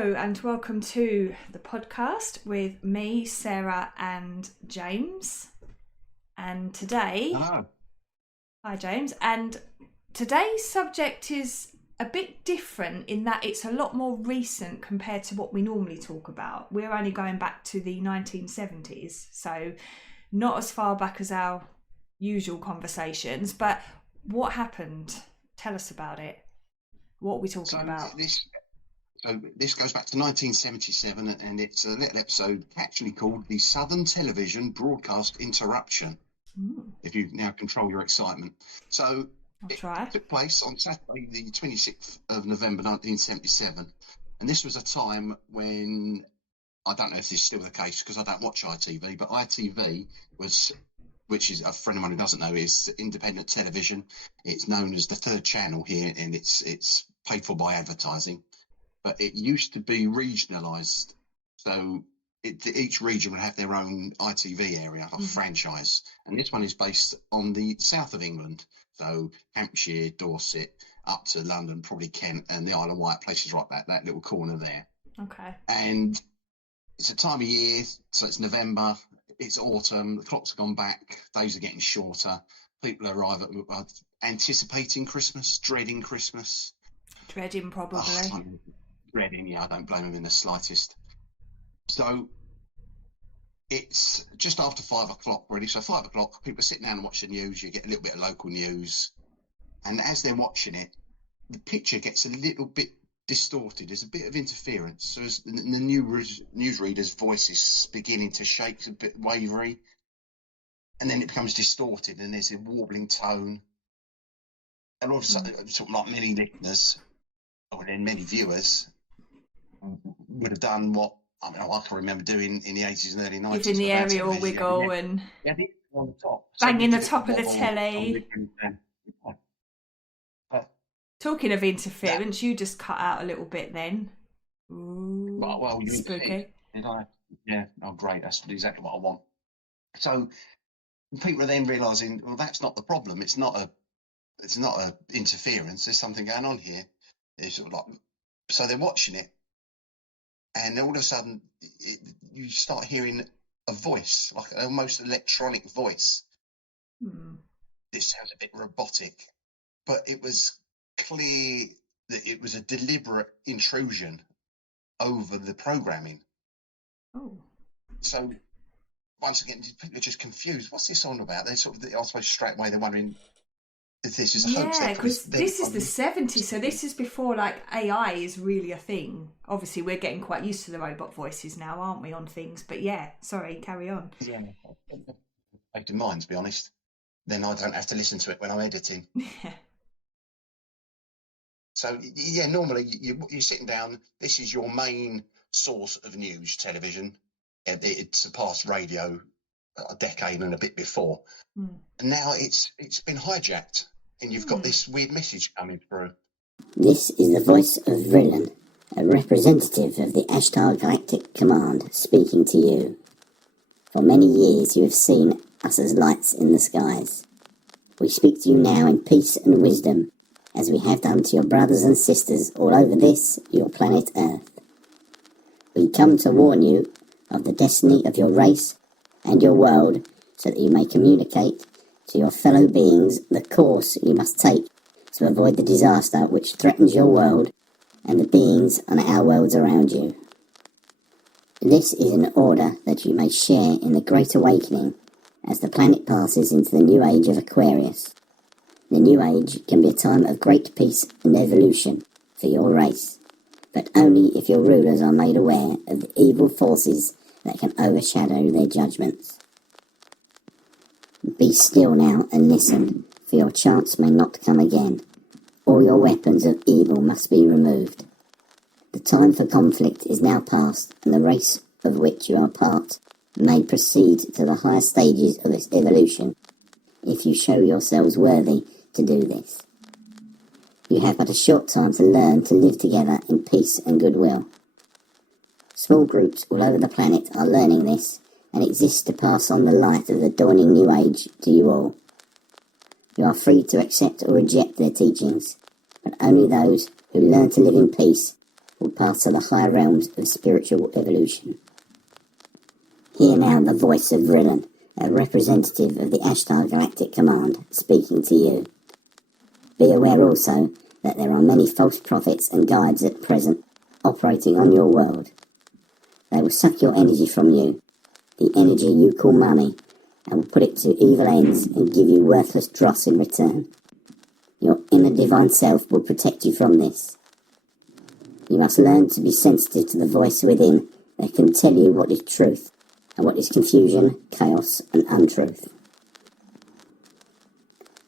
Hello and welcome to the podcast with me, Sarah and James. And today... Hello. Hi James. And today's subject is a bit different in that it's a lot more recent compared to what we normally talk about. We're only going back to the 1970s, so not as far back as our usual conversations. But what happened? Tell us about it. What are we talking about? This goes back to 1977, and it's a little episode actually called The Southern Television Broadcast Interruption. If you now control your excitement. So it took place on Saturday, the 26th of November, 1977. And this was a time when, I don't know if this is still the case because I don't watch ITV, but ITV was, which is a friend of mine who doesn't know, is independent television. It's known as the third channel here, and it's paid for by advertising. But it used to be regionalised. So each region would have their own ITV area, like franchise. And this one is based on the south of England. So Hampshire, Dorset, up to London, probably Kent, and the Isle of Wight, places like that little corner there. Okay. And it's a time of year, so it's November, it's autumn, the clocks have gone back, days are getting shorter. People arrive anticipating Christmas, dreading Christmas. Dreading, probably. Dreading, yeah, I don't blame them in the slightest. So it's just after 5 o'clock, really. So 5 o'clock, people are sitting down and watch the news. You get a little bit of local news. And as they're watching it, the picture gets a little bit distorted. There's a bit of interference. So as the newsreader's voice is beginning to shake, it's a bit wavery. And then it becomes distorted and there's a warbling tone. And all of a sudden, sort of like many listeners, or then many viewers, would have done what I can remember doing in the 80s and early 90s. Giving the aerial wiggle and on the top. Banging the top of the telly. Talking of interference, you just cut out a little bit then. Ooh, well, you spooky. Did I? Yeah, oh great, that's exactly what I want. So people are then realising, well, that's not the problem. It's not a interference. There's something going on here. It's sort of like, so they're watching it. And all of a sudden, you start hearing a voice, like an almost electronic voice. It sounds a bit robotic, but it was clear that it was a deliberate intrusion over the programming. Oh. So once again, people are just confused. What's this on about? They sort of, I suppose straight away they're wondering, this is a hoax. Yeah, because this is the 70s, so this is before like AI is really a thing. Obviously, we're getting quite used to the robot voices now, aren't we, on things? But yeah, sorry, carry on. Yeah, I don't mind, to be honest. Then I don't have to listen to it when I'm editing. Yeah. So yeah, normally you're sitting down. This is your main source of news, television. It surpassed radio a decade and a bit before. And now it's been hijacked, and you've got this weird message coming through. This is the voice of Vrillon, a representative of the Ashtar Galactic Command, speaking to you. For many years you have seen us as lights in the skies. We speak to you now in peace and wisdom, as we have done to your brothers and sisters all over this, your planet Earth. We come to warn you of the destiny of your race and your world, so that you may communicate to your fellow beings the course you must take to avoid the disaster which threatens your world and the beings on our worlds around you. This is in order that you may share in the Great Awakening as the planet passes into the new age of Aquarius. The new age can be a time of great peace and evolution for your race, but only if your rulers are made aware of the evil forces that can overshadow their judgments. Be still now and listen, for your chance may not come again. All your weapons of evil must be removed. The time for conflict is now past, and the race of which you are part may proceed to the higher stages of its evolution, if you show yourselves worthy to do this. You have but a short time to learn to live together in peace and goodwill. Small groups all over the planet are learning this, and exist to pass on the light of the dawning new age to you all. You are free to accept or reject their teachings, but only those who learn to live in peace will pass to the higher realms of spiritual evolution. Hear now the voice of Rillen, a representative of the Ashtar Galactic Command, speaking to you. Be aware also that there are many false prophets and guides at present operating on your world. They will suck your energy from you, the energy you call money, and will put it to evil ends and give you worthless dross in return. Your inner divine self will protect you from this. You must learn to be sensitive to the voice within that can tell you what is truth and what is confusion, chaos, and untruth.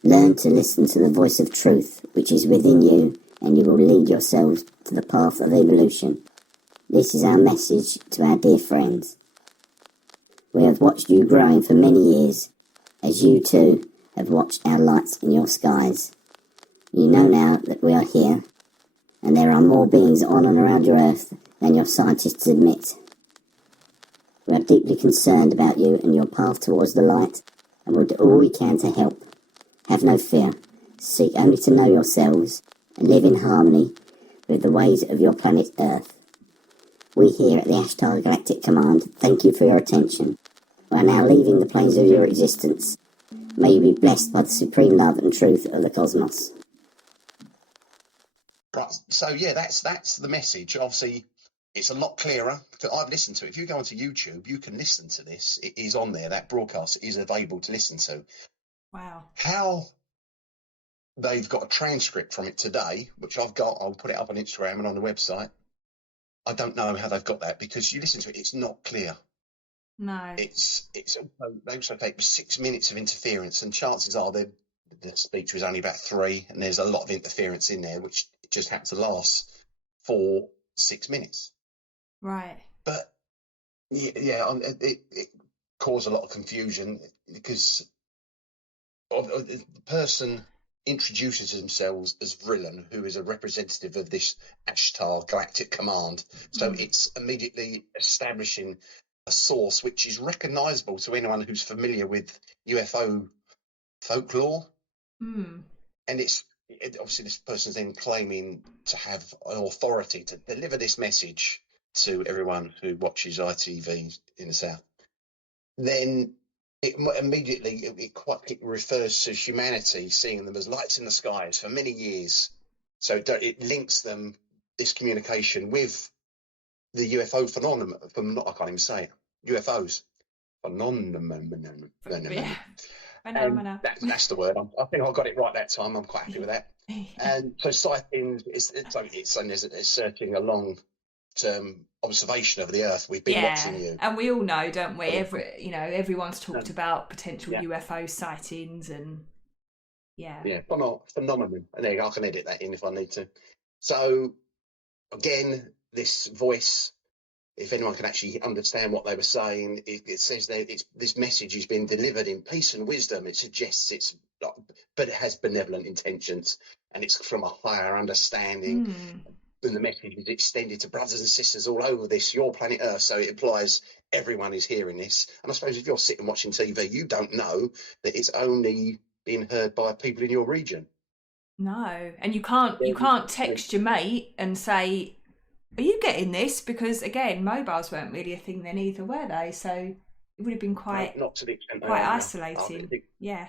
Learn to listen to the voice of truth which is within you, and you will lead yourselves to the path of evolution. This is our message to our dear friends. We have watched you growing for many years, as you too have watched our lights in your skies. You know now that we are here, and there are more beings on and around your earth than your scientists admit. We are deeply concerned about you and your path towards the light, and will do all we can to help. Have no fear. Seek only to know yourselves, and live in harmony with the ways of your planet Earth. We here at the Ashtar Galactic Command thank you for your attention. We are now leaving the planes of your existence. May you be blessed by the supreme love and truth of the cosmos. Right. So yeah, that's the message. Obviously, it's a lot clearer. I've listened to it. If you go onto YouTube, you can listen to this. It is on there. That broadcast is available to listen to. Wow. How they've got a transcript from it today, which I've got. I'll put it up on Instagram and on the website. I don't know how they've got that, because you listen to it, it's not clear. No. It's also, they also take 6 minutes of interference, and chances are the speech was only about 3, and there's a lot of interference in there, which just happened to last for 6 minutes. Right. But it caused a lot of confusion, because the person introduces themselves as Vrillen, who is a representative of this Ashtar Galactic Command. So it's immediately establishing a source which is recognisable to anyone who's familiar with UFO folklore. And obviously this person's then claiming to have an authority to deliver this message to everyone who watches ITV in the South. Then it immediately it refers to humanity seeing them as lights in the skies for many years. So it links them, this communication, with the UFO phenomenon. I can't even say it. UFOs phenomenon. Yeah. That's the word. I think I got it right that time. I'm quite happy with that. And so sightings, it's searching a long-term observation of the Earth. We've been watching you, and we all know, don't we? Everyone's talked about potential UFO sightings, and phenomenon. And there you go, I can edit that in if I need to. So again, this voice, if anyone can actually understand what they were saying, it says that this message has been delivered in peace and wisdom. It suggests but it has benevolent intentions, and it's from a higher understanding. And the message is extended to brothers and sisters all over your planet Earth. So it implies everyone is hearing this. And I suppose if you're sitting watching TV, you don't know that it's only being heard by people in your region. No, and you can't text your mate and say, "Are you getting this?" Because again, mobiles weren't really a thing then either, were they? So it would have been not to the extent quite isolating. Yeah,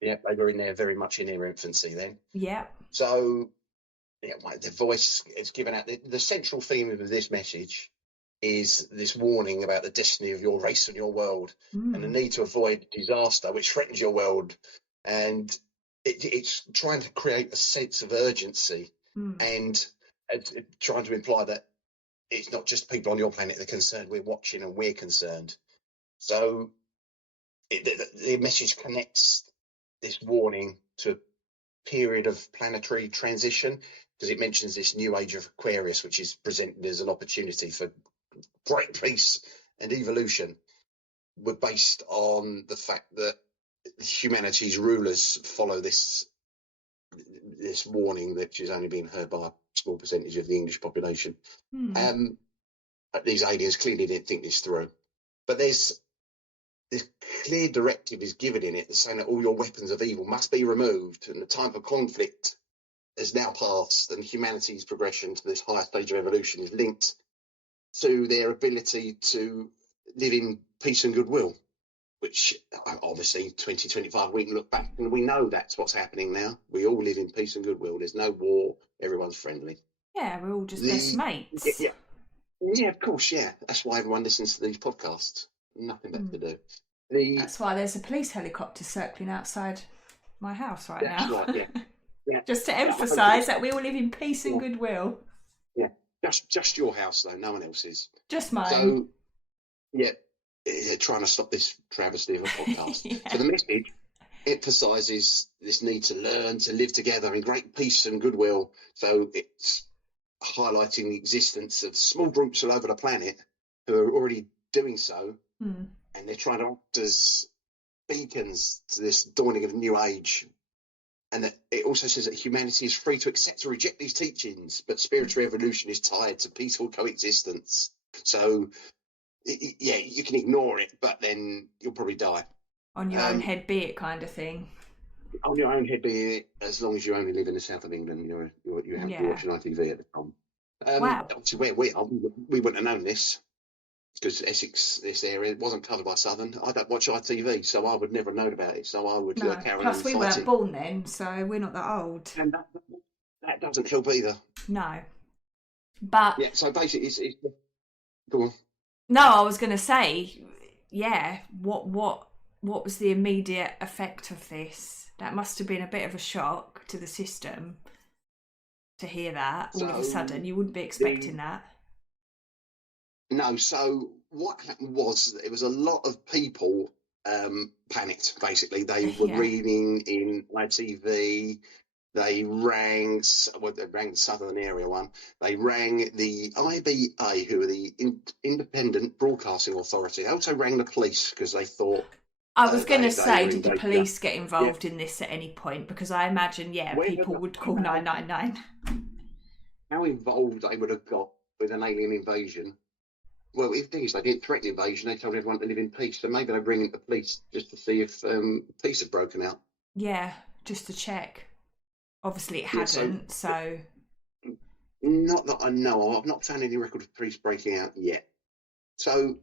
they were very much in their infancy then. Yeah. So the voice is given out. The central theme of this message is this warning about the destiny of your race and your world, and the need to avoid disaster which threatens your world. And it's trying to create a sense of urgency, and trying to imply that it's not just people on your planet that are concerned. We're watching and we're concerned. So the message connects this warning to a period of planetary transition, because it mentions this new age of Aquarius, which is presented as an opportunity for great peace and evolution. We're based on the fact that humanity's rulers follow this warning, which is only being heard by a small percentage of the English population. These aliens clearly didn't think this through, but this clear directive is given in it, saying that all your weapons of evil must be removed, and the time for conflict has now passed, and humanity's progression to this higher stage of evolution is linked to their ability to live in peace and goodwill, which obviously 2025 we can look back and we know that's what's happening now. We all live in peace and goodwill. There's no war. Everyone's friendly. Yeah, we're all just best mates. Yeah, of course, yeah. That's why everyone listens to these podcasts. Nothing better to do. That's why there's a police helicopter circling outside my house right that's now. Right, yeah. Just to emphasise that we all live in peace and goodwill. Yeah, just your house though, no one else's. Just mine. So, yeah, trying to stop this travesty of a podcast. Yeah. So the message emphasises this need to learn to live together in great peace and goodwill. So it's highlighting the existence of small groups all over the planet who are already doing so, and they're trying to act as beacons to this dawning of a new age. And that it also says that humanity is free to accept or reject these teachings, but spiritual evolution is tied to peaceful coexistence. So, yeah, you can ignore it, but then you'll probably die. On your own head be it kind of thing. On your own head be it, as long as you only live in the south of England, you have to watch an ITV at the time. Wow. Obviously, where we are, we wouldn't have known this, because Essex, this area, wasn't covered by Southern. I don't watch ITV, so I would never have known about it. So I would carry on. Plus, we weren't born then, so we're not that old. And that doesn't help either. No. But yeah, so basically, it's go on. No, I was going to say, yeah. What was the immediate effect of this? That must have been a bit of a shock to the system to hear that all of a sudden. You wouldn't be expecting that. No, so what happened was there was a lot of people panicked, basically. They were reading in ITV, they rang the Southern Area one, they rang the IBA, who are the Independent Broadcasting Authority. They also rang the police because they thought... I was going to say, did the police get involved in this at any point? Because I imagine, people would call 999. How involved they would have got with an alien invasion... Well, the thing is, they didn't threaten invasion. They told everyone to live in peace. So maybe they bring in the police just to see if peace had broken out. Yeah, just to check. Obviously, it hadn't. So, not that I know of. I've not found any record of police breaking out yet. So,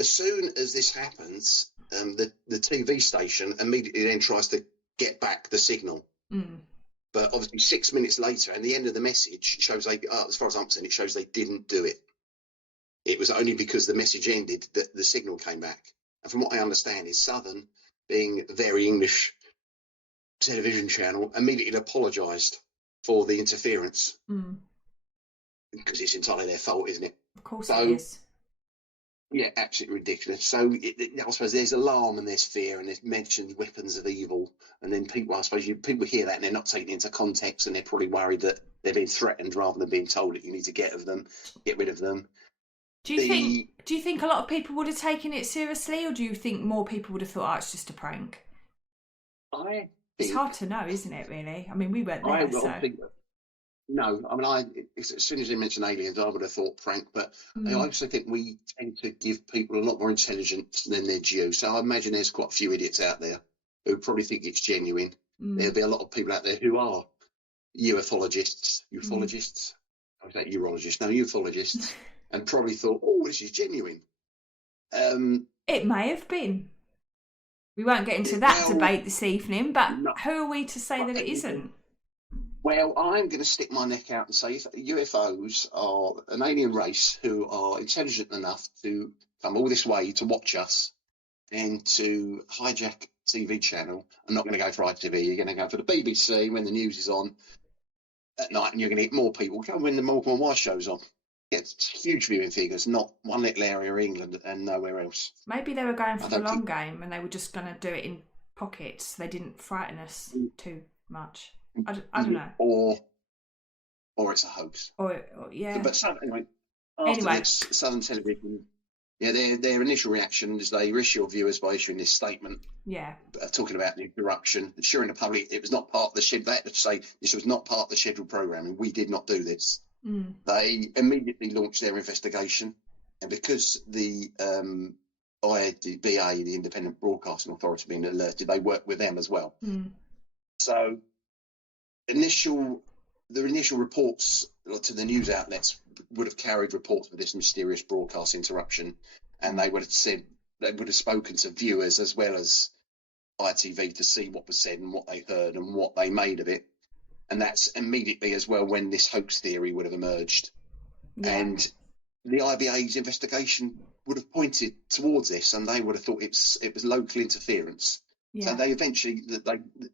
as soon as this happens, the TV station immediately then tries to get back the signal. But obviously, 6 minutes later, and the end of the message shows as far as I'm concerned, it shows they didn't do it. It was only because the message ended that the signal came back. And from what I understand is Southern, being a very English television channel, immediately apologised for the interference. Because it's entirely their fault, isn't it? Of course it is. Yeah, absolutely ridiculous. So I suppose there's alarm and there's fear and there's mentioned weapons of evil. And then people hear that and they're not taking it into context and they're probably worried that they're being threatened rather than being told that you need to get rid of them. Do you think a lot of people would have taken it seriously, or do you think more people would have thought, it's just a prank? It's hard to know, isn't it, really? I mean, we weren't there, as soon as they mentioned aliens, I would have thought prank, but I also think we tend to give people a lot more intelligence than they're due. So I imagine there's quite a few idiots out there who probably think it's genuine. There'll be a lot of people out there who are ufologists. I was like urologists, no, ufologists. And probably thought, this is genuine. It may have been. We won't get into that debate this evening, but who are we to say that it isn't? Well, I'm going to stick my neck out and say UFOs are an alien race who are intelligent enough to come all this way to watch us and to hijack TV channel. I'm not going to go for ITV. You're going to go for the BBC when the news is on at night, and you're going to get more people. Go when the Morgan and Wise show's on. It's huge viewing figures, not one little area of England and nowhere else. Maybe they were going for the long game and they were just going to do it in pockets. They didn't frighten us too much. I don't know. Or it's a hoax. But anyway, Southern Television, their initial reaction is they reassure viewers by issuing this statement. Yeah. Talking about the interruption, assuring the public it was not part of the schedule. They had to say this was not part of the scheduled programming. We did not do this. They immediately launched their investigation, and because the IBA, the Independent Broadcasting Authority, being alerted, they worked with them as well. So, initial the initial reports to the news outlets would have carried reports of this mysterious broadcast interruption, and they would have spoken to viewers as well as ITV to see what was said and what they heard and what they made of it. And that's immediately as well when this hoax theory would have emerged. Yeah. And the IBA's investigation would have pointed towards this, and they would have thought it was local interference. Yeah. So they eventually,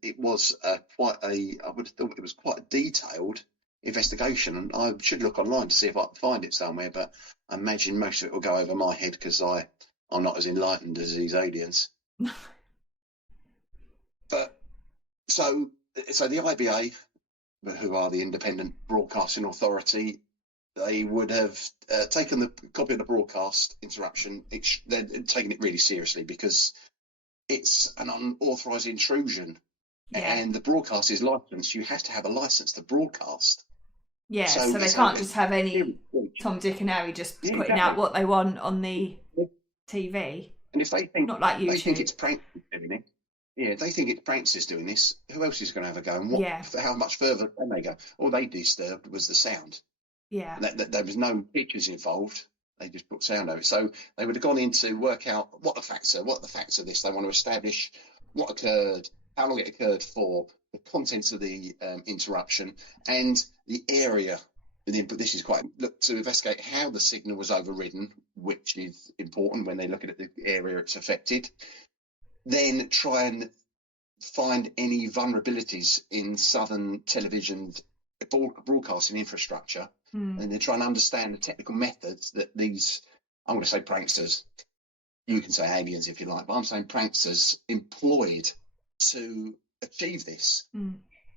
it was I would have thought it was quite a detailed investigation, and I should look online to see if I can find it somewhere, but I imagine most of it will go over my head because I'm not as enlightened as these aliens. But so the IBA, who are the Independent Broadcasting Authority, they would have taken the copy of the broadcast interruption. They're taking it really seriously because it's an unauthorised intrusion, and the broadcast is licensed. You have to have a licence to broadcast. Yeah, so they can't just have any Tom, Dick and Harry just putting out what they want on the TV. And if they think, not like YouTube. They think it's pranksters doing it. Yeah, they think it's pranksters doing this. Who else is going to have a go? And how much further can they go? All they disturbed was the sound. Yeah. There was no pictures involved. They just put sound over it. So they would have gone in to work out what the facts are of this. They want to establish what occurred, how long it occurred for, the contents of the interruption, and the area. This is look to investigate how the signal was overridden, which is important when they're looking at the area it's affected. Then try and find any vulnerabilities in Southern Television's broadcasting infrastructure, and then try and understand the technical methods that these, I'm going to say pranksters, you can say aliens if you like, but I'm saying pranksters employed to achieve this.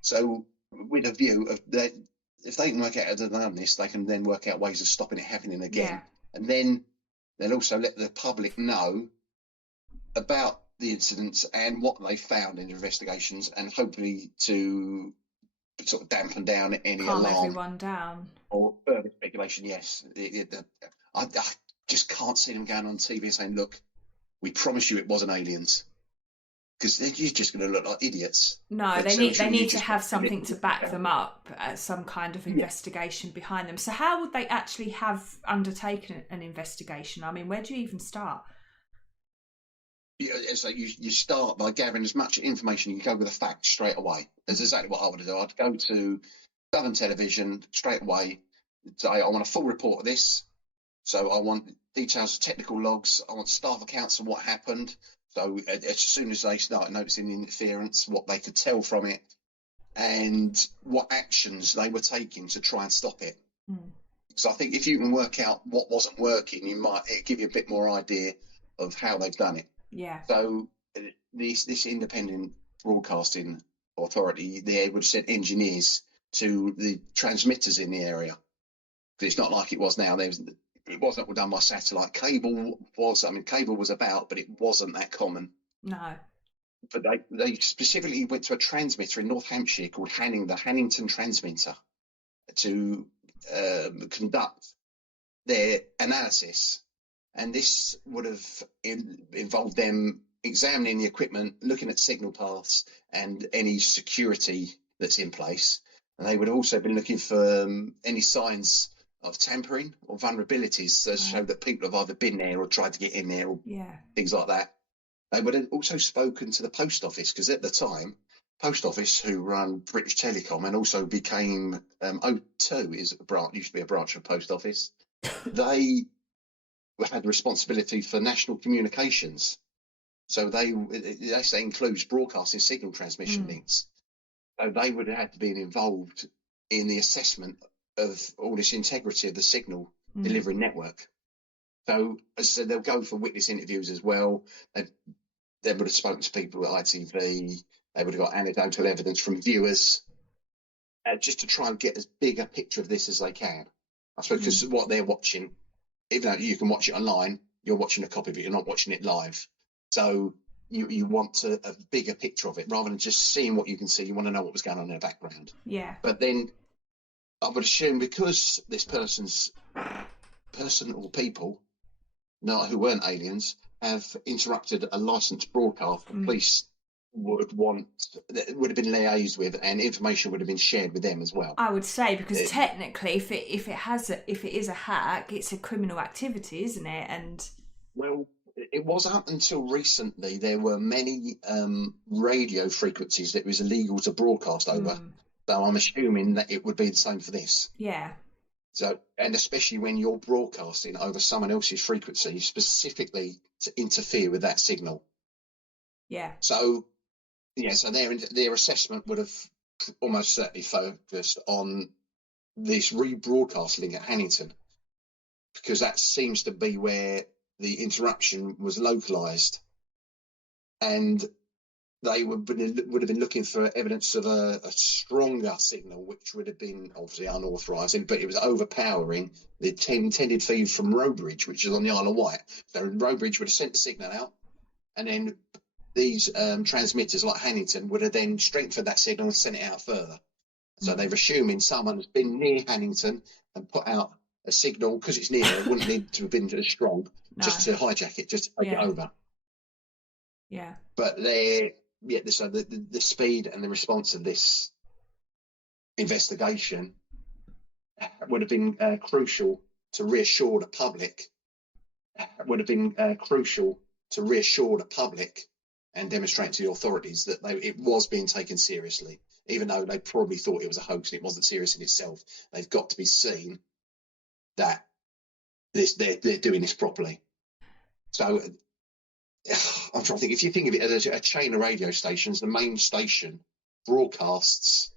So with a view of that, if they can work out how to done this, they can then work out ways of stopping it happening again. Yeah. And then they'll also let the public know about the incidents and what they found in the investigations, and hopefully to sort of dampen down any calm alarm. Everyone down. Or further speculation, yes. I just can't see them going on TV and saying, look, we promise you it wasn't aliens. Because you're just going to look like idiots. No, they need to have something to back them up, some kind of investigation behind them. So how would they actually have undertaken an investigation? I mean, where do you even start? So you start by gathering as much information. You go with the facts straight away. That's exactly what I would do. I'd go to Southern Television straight away, say, I want a full report of this. So I want details of technical logs. I want staff accounts of what happened. So as soon as they start noticing interference, what they could tell from it, and what actions they were taking to try and stop it. So I think if you can work out what wasn't working, it'll give you a bit more idea of how they've done it. Yeah. So this Independent Broadcasting Authority, they would have sent engineers to the transmitters in the area. Because it's not like it was now. It wasn't done by satellite. Cable was about, but it wasn't that common. No. But they specifically went to a transmitter in North Hampshire called the Hannington Transmitter to conduct their analysis. And this would have involved them examining the equipment, looking at signal paths and any security that's in place. And they would also been looking for any signs of tampering or vulnerabilities to show that people have either been there or tried to get in there or things like that. They would have also spoken to the post office, because at the time, post office, who run British Telecom and also became O2 used to be a branch of post office. They had responsibility for national communications. So that includes broadcasting signal transmission links. So they would have had to be involved in the assessment of all this integrity of the signal delivery network. So as I said, they'll go for witness interviews as well. They would have spoken to people at ITV. They would have got anecdotal evidence from viewers, just to try and get as big a picture of this as they can. I suppose because what they're watching, even though you can watch it online, you're watching a copy of it, you're not watching it live. So you want a bigger picture of it rather than just seeing what you can see. You want to know what was going on in the background. Yeah. But then I would assume because this person or people, who weren't aliens, have interrupted a licensed broadcast for police would want, that would have been liaised with, and information would have been shared with them as well. I would say, because technically, if it is a hack, it's a criminal activity, isn't it? And well, it was up until recently. There were many radio frequencies that it was illegal to broadcast over. So I'm assuming that it would be the same for this. Yeah. So, and especially when you're broadcasting over someone else's frequency, specifically to interfere with that signal. Yeah. So, yeah, so their assessment would have almost certainly focused on this rebroadcast link at Hannington, because that seems to be where the interruption was localized, and they would have been looking for evidence of a stronger signal, which would have been obviously unauthorised, but it was overpowering the intended feed from Robridge, which is on the Isle of Wight. So Robridge would have sent the signal out, and then these transmitters like Hannington would have then strengthened that signal and sent it out further. So they're assuming someone has been near Hannington and put out a signal, because it's near, it wouldn't need to have been as strong, just to hijack it, just to take it over. Yeah. But so the speed and the response of this investigation would have been crucial to reassure the public. And demonstrate to the authorities that it was being taken seriously, even though they probably thought it was a hoax and it wasn't serious in itself. They've got to be seen that they're doing this properly. So I'm trying to think. If you think of it as a chain of radio stations, the main station broadcasts,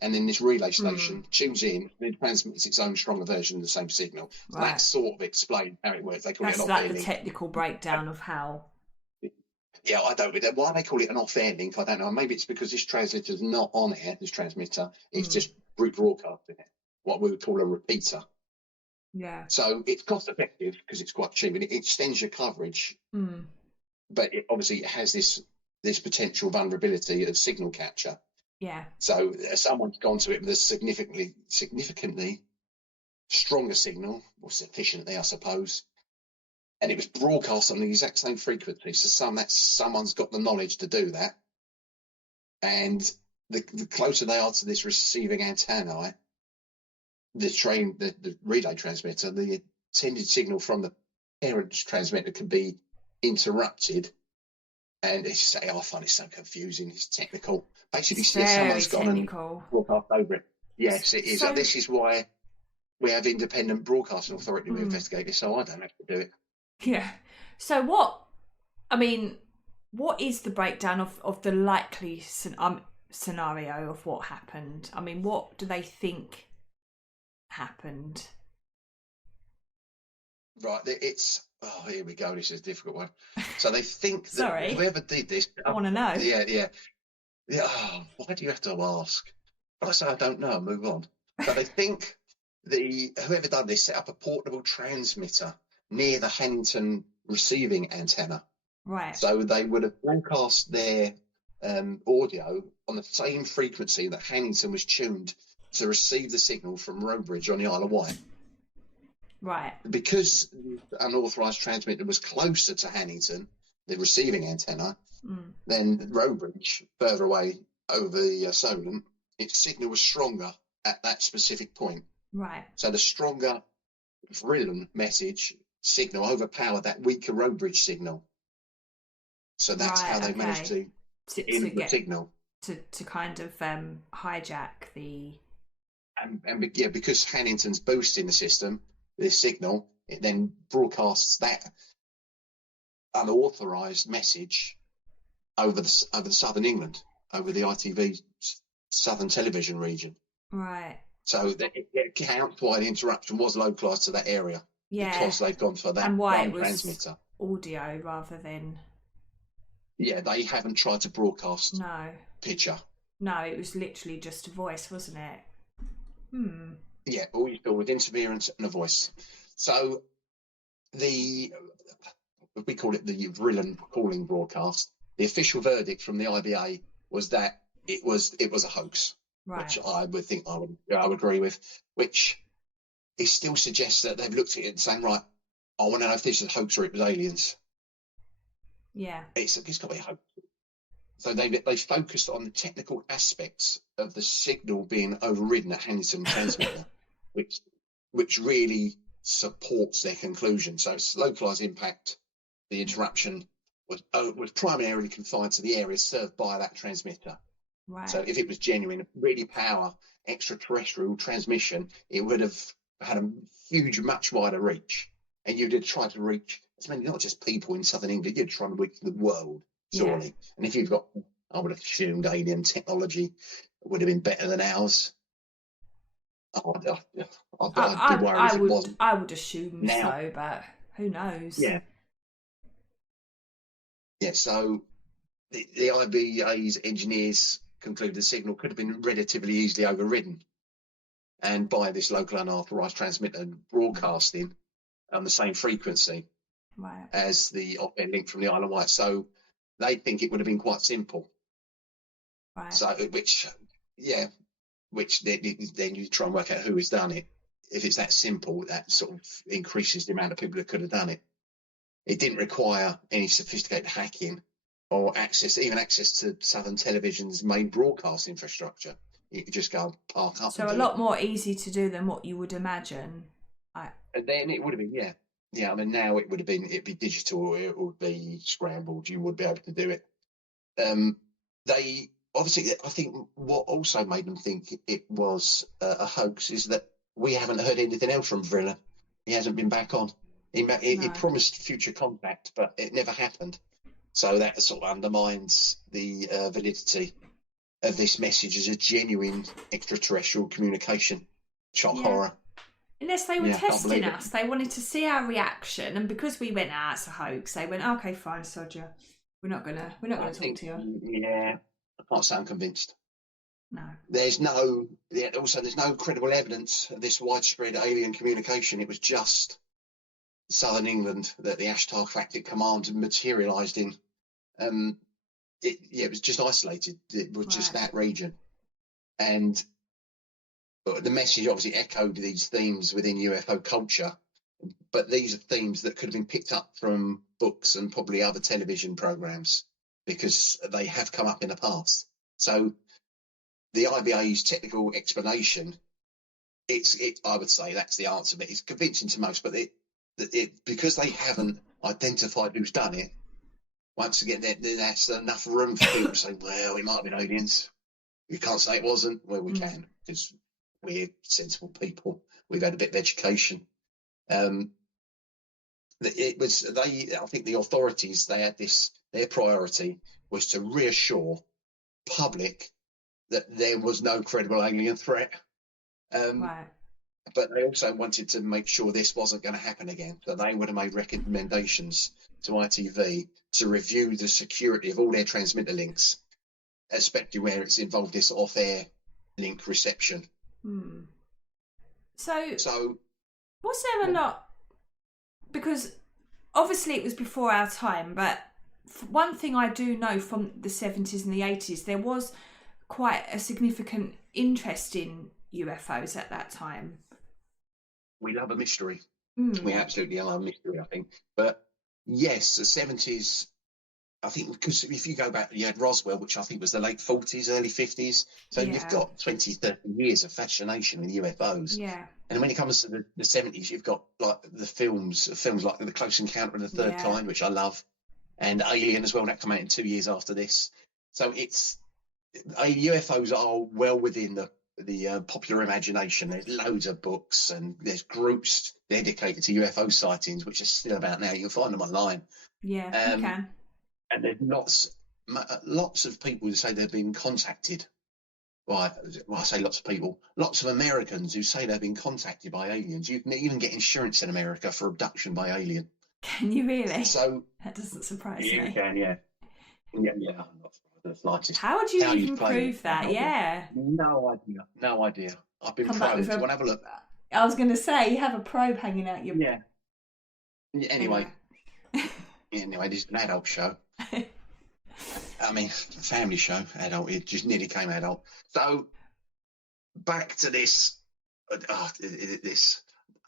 and then this relay station tunes in and it transmits its own stronger version of the same signal. So that sort of explains how it works. They call it an off-air link. That's like the technical breakdown of how. Yeah, I don't know why they call it an off-air link. I don't know. Maybe it's because this transmitter is not on air. This transmitter, it's just rebroadcasting it. What we would call a repeater. Yeah. So it's cost effective because it's quite cheap and it extends your coverage. But it obviously has this potential vulnerability of signal capture. Yeah. So someone's gone to it with a significantly stronger signal, or sufficiently, I suppose. And it was broadcast on the exact same frequency. So someone's got the knowledge to do that. And the closer they are to this receiving antennae, the relay transmitter, the intended signal from the parent transmitter can be interrupted. And I find it so confusing. It's technical. Basically, someone's gone and broadcast over it. Yes, it is. So, this is why we have independent broadcasting authority to investigate this. So I don't have to do it. Yeah. So what is the breakdown of the likely scenario of what happened? I mean, what do they think happened? Right, here we go. This is a difficult one. So they think that whoever did this, I want to know. Yeah. Oh, why do you have to ask? But I say I don't know. Move on. But they think whoever done this set up a portable transmitter near the Hannington receiving antenna. Right. So they would have broadcast their audio on the same frequency that Hannington was tuned to receive the signal from Robridge on the Isle of Wight. Right. Because the unauthorised transmitter was closer to Hannington, the receiving antenna, than Robridge, further away over the Solent, its signal was stronger at that specific point. Right. So the stronger Vrillen message signal overpowered that weaker Robridge signal. So that's how they managed to get the signal. To kind of hijack the... And because Hannington's boosting the system, this signal, it then broadcasts that unauthorised message over the southern England, over the ITV Southern Television region. Right. So it counts why the interruption was localised to that area. Yeah. Because they've gone for that and why one it was transmitter. Audio rather than... Yeah, they haven't tried to broadcast picture. No, it was literally just a voice, wasn't it? Yeah, all you do with interference and a voice. So we call it the Vrillen calling broadcast. The official verdict from the IBA was that it was a hoax, which I would think I would agree with. Which it still suggests that they've looked at it and saying, right, I want to know if this is a hoax or it was aliens. Yeah, it's got to be a hoax. So they focused on the technical aspects of the signal being overridden at Henderson transmitter, which really supports their conclusion. So localized impact, the interruption was primarily confined to the area served by that transmitter. Right. So if it was genuine, really power extraterrestrial transmission, it would have had a huge, much wider reach. And you'd have tried to reach as many, not just people in southern England, you'd try to reach the world, surely. Yeah. And if you've got, I would have assumed alien technology would have been better than ours. I'd be worried if it wasn't. I would assume so, but who knows? Yeah. Yeah, so the IBA's engineers concluded the signal could have been relatively easily overridden, and by this local unauthorized transmitter broadcasting on the same frequency as the op-ed link from the Isle of Wight. So they think it would have been quite simple. Right. So, which then you try and work out who has done it. If it's that simple, that sort of increases the amount of people that could have done it. It didn't require any sophisticated hacking or access to Southern Television's main broadcast infrastructure. You could just go and park up. So a lot more easy to do than what you would imagine. And then it would have been, yeah. I mean, now it'd be digital, or it would be scrambled. You would be able to do it. They obviously, I think, what also made them think it was a hoax is that we haven't heard anything else from Vrilla. He hasn't been back on. He promised future contact, but it never happened. So that sort of undermines the validity of this message as a genuine extraterrestrial communication. Shock horror. Unless they were testing us, they wanted to see our reaction, and because we went, it's a hoax. They went, okay, fine, Sodja, we're not gonna talk to you. Yeah, I can't sound convinced. No. There's no credible evidence of this widespread alien communication. It was just southern England that the Ashtar Galactic Command materialised in. It was just isolated. It was just that region, and the message obviously echoed these themes within UFO culture. But these are themes that could have been picked up from books and probably other television programs, because they have come up in the past. So the IBA's technical explanation, I would say that's the answer. But it's convincing to most. But because they haven't identified who's done it, once again, that's enough room for people to say, well, it might have been aliens. We can't say it wasn't. Well, we can, because we're sensible people. We've had a bit of education. I think the authorities, they had their priority was to reassure public that there was no credible alien threat. But they also wanted to make sure this wasn't going to happen again. So they would have made recommendations to ITV to review the security of all their transmitter links, especially where it's involved this off-air link reception. So was there a lot? Because obviously it was before our time, but one thing I do know from the 70s and the 80s, there was quite a significant interest in UFOs at that time. We love a mystery. We absolutely love a mystery, I think. But yes, the 70s, I think, because if you go back, you had Roswell, which I think was the late 40s, early 50s. So you've got 20, 30 years of fascination with UFOs. Yeah. And when it comes to the 70s, you've got like the films like The Close Encounter of the Third Kind, which I love, and Alien as well. That came out in 2 years after this. So UFOs are well within the popular imagination. There's loads of books and there's groups dedicated to UFO sightings, which are still about now. You can find them online. Yeah, you can. And there's lots of people who say they've been contacted. Well, I say lots of people. Lots of Americans who say they've been contacted by aliens. You can even get insurance in America for abduction by alien. Can you really? So that doesn't surprise me. You can, yeah. I'm not the slightest. How would you even prove that? Yeah. No idea. I've been probed. Do you want to have a look? I was going to say, you have a probe hanging out your... Yeah. Anyway. Anyway, this is an adult show. I mean, family show, adult. It just nearly came adult. So, back to this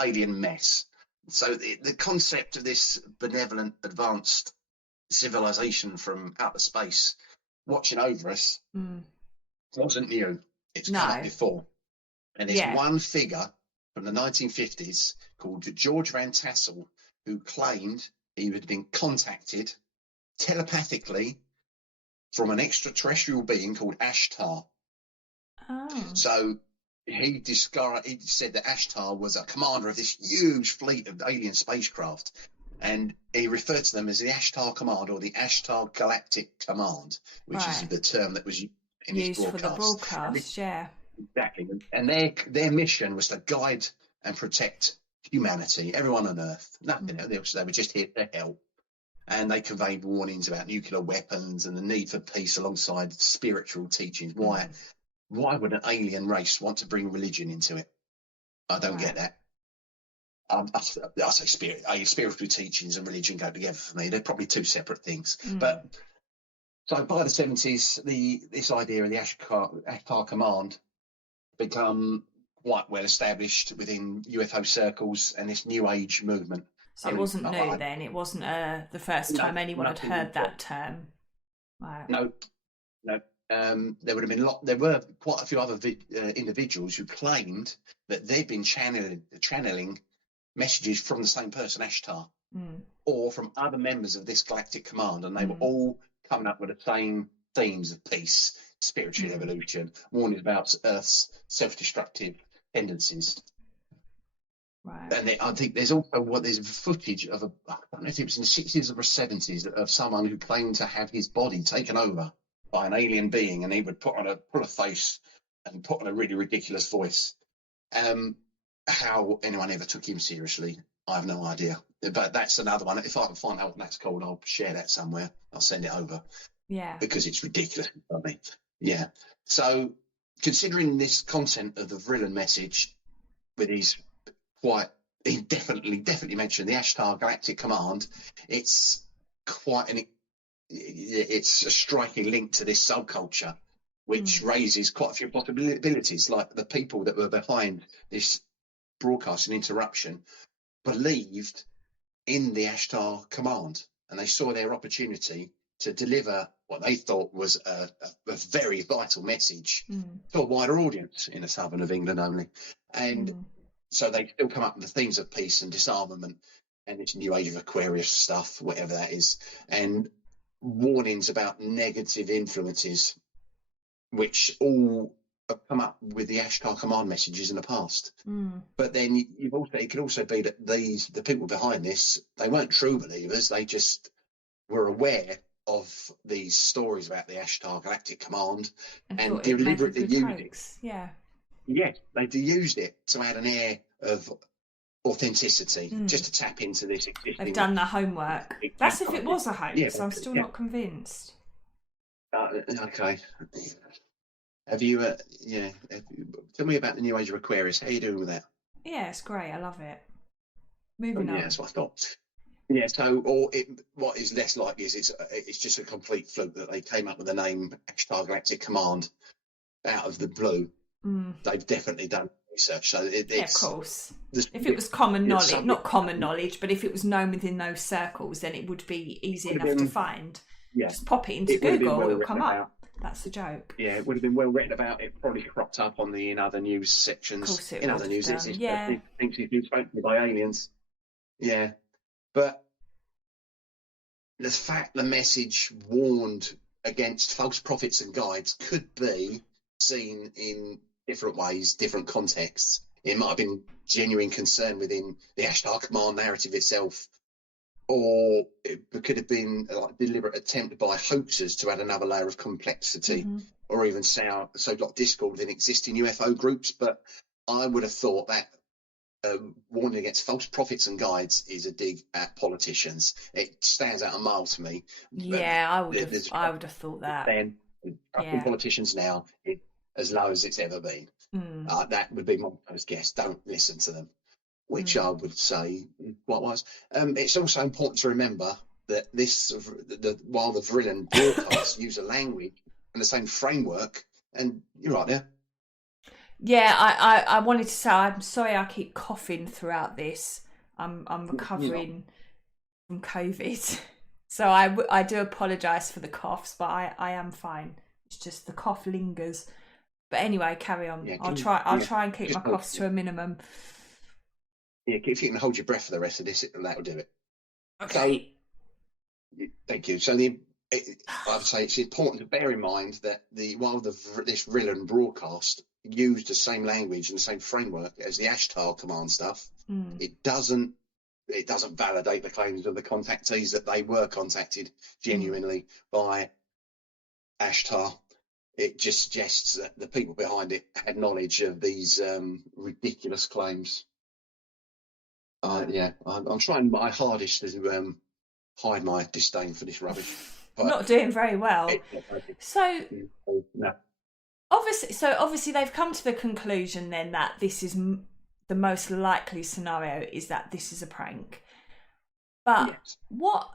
alien mess. So, the concept of this benevolent, advanced civilization from outer space watching over us wasn't new. It's come up No. before. And there's one figure from the 1950s called George Van Tassel who claimed he had been contacted telepathically from an extraterrestrial being called Ashtar. Oh. So he said that Ashtar was a commander of this huge fleet of alien spacecraft, and he referred to them as the Ashtar Command or the Ashtar Galactic Command, which is the term that was in his broadcast. For the broadcast, Exactly. And their mission was to guide and protect humanity, everyone on Earth. Nothing else. They were just here to help. And they conveyed warnings about nuclear weapons and the need for peace alongside spiritual teachings. Why would an alien race want to bring religion into it? I don't get that. I say spiritual teachings and religion go together for me. They're probably two separate things. But so by the 70s, this idea of the Ashtar Command become quite well established within UFO circles and this New Age movement. So it wasn't new then. It wasn't the first time anyone had heard that term. Right. No. There would have been there were quite a few other individuals who claimed that they'd been channeling messages from the same person, Ashtar, or from other members of this galactic command, and they were all coming up with the same themes of peace, spiritual evolution, warnings about Earth's self-destructive tendencies. Right. And I think there's also there's footage of I don't know if it was in the 60s or 70s of someone who claimed to have his body taken over by an alien being, and he would pull a face and put on a really ridiculous voice. How anyone ever took him seriously, I have no idea. But that's another one. If I can find out what that's called, I'll share that somewhere. I'll send it over. Yeah. Because it's ridiculous. I mean, yeah. So, considering this content of the Vrillon message, with his he definitely mentioned the Ashtar Galactic Command. It's it's a striking link to this subculture, which raises quite a few possibilities. Like the people that were behind this broadcasting interruption believed in the Ashtar Command, and they saw their opportunity to deliver what they thought was a very vital message to a wider audience in the southern of England only. And so they still come up with the themes of peace and disarmament and this new age of Aquarius stuff, whatever that is, and warnings about negative influences, which all have come up with the Ashtar Command messages in the past. But then it could also be that the people behind this, they weren't true believers. They just were aware of these stories about the Ashtar Galactic Command and deliberately used it. Yeah. Yes, they used it to add an air of authenticity, just to tap into this existing. They've done their homelwork. That's if it was a hoax. Yeah, I'm still not convinced. Okay. Have you? Tell me about the new age of Aquarius. How are you doing with that? Yeah, it's great. I love it. Moving on. Yeah, that's what I thought. Yeah. So, what is less likely is it's just a complete fluke that they came up with the name Ashtar Galactic Command out of the blue. They've definitely done research. So of course. If it was common knowledge, not common knowledge, but if it was known within those circles, then it would be easy enough to find. Yeah. Just pop it into Google, it'll come up. That's the joke. Yeah, it would have been well written about. It probably cropped up in other news sections. Of course it in other news, thinks he's been spoken by aliens. Yeah, but the fact the message warned against false prophets and guides could be seen in different ways, different contexts. It might have been genuine concern within the Ashtar Command narrative itself, or it could have been a deliberate attempt by hoaxers to add another layer of complexity, or even sow discord within existing UFO groups. But I would have thought that warning against false prophets and guides is a dig at politicians. It stands out a mile to me. Yeah, I would have thought that. Then politicians now is as low as it's ever been. That would be my first guess. Don't listen to them. Which I would say what was. It's also important to remember that while the Vrillon broadcasts use a language and the same framework, and you're right there. Yeah, I wanted to say I'm sorry I keep coughing throughout this. I'm recovering from COVID. So I do apologise for the coughs, but I am fine. It's just the cough lingers. But anyway, carry on. I'll try and keep my coughs to a minimum. Yeah, if you can hold your breath for the rest of this, that'll do it. Okay. So, thank you. So I would say it's important to bear in mind that while this Rillen broadcast used the same language and the same framework as the Ashtar Command stuff, it doesn't validate the claims of the contactees that they were contacted genuinely by Ashtar. It just suggests that the people behind it had knowledge of these ridiculous claims. I'm trying my hardest to hide my disdain for this rubbish. But not doing very well. Obviously they've come to the conclusion then that this is the most likely scenario is that this is a prank. But yes. What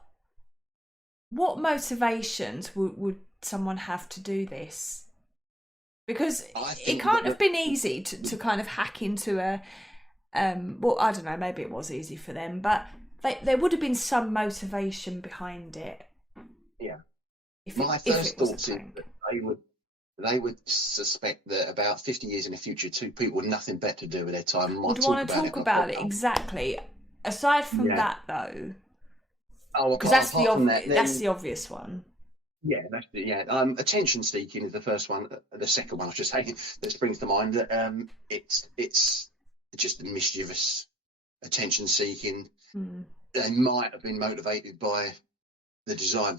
motivations would someone have to do this? Because it can't have been easy to kind of hack into a well, I don't know, maybe it was easy for them, but there would have been some motivation behind it. Yeah. My first thoughts is that they would suspect that about 50 years in the future, two people with nothing better to do with their time would want to talk about it. Exactly. Aside from that, though, because that's the obvious one. Yeah, attention seeking is the first one. The second one I was just saying that springs to mind. That it's just mischievous attention seeking. They might have been motivated by the desire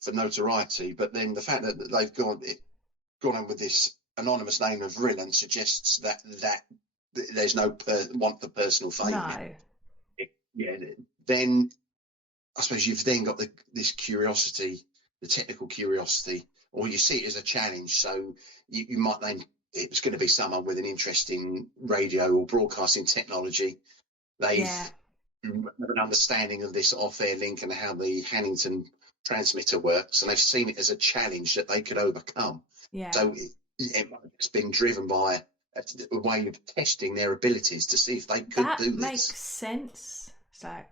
for notoriety, but then the fact that they've gone on with this anonymous name of Rillen suggests that there's no want for personal fame. No. Then I suppose you've then got this curiosity, the technical curiosity, or you see it as a challenge. So you might then, it was going to be someone with an interest in radio or broadcasting technology. They've have an understanding of this off-air link and how the Hannington transmitter works, and they've seen it as a challenge that they could overcome. Yeah. So it's been driven by a way of testing their abilities to see if they could do this. That makes sense. So I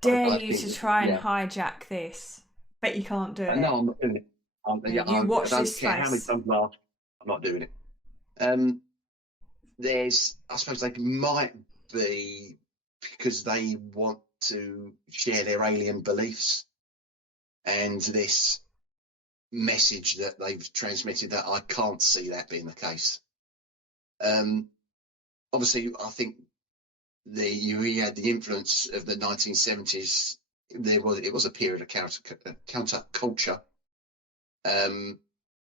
dare you to try and hijack this, but you can't do it. No, I'm not doing it. Watch this space. How many times last, I'm not doing it. I suppose they might be because they want to share their alien beliefs and this message that they've transmitted, that I can't see that being the case. Obviously, I think you had the influence of the 1970s. It was a period of counter culture, a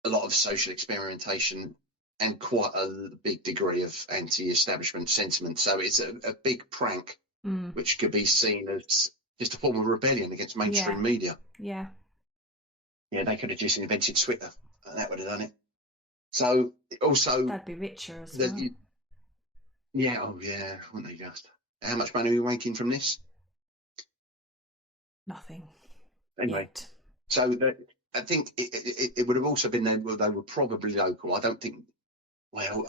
lot of social experimentation, and quite a big degree of anti-establishment sentiment. So it's a big prank, which could be seen as just a form of rebellion against mainstream media. Yeah. Yeah, they could have just invented Twitter, and that would have done it. So also, that'd be richer as well. Wouldn't they just? How much money are we making from this? Nothing. Anyway, yet. So I think it would have also been they were probably local. I don't think. Well,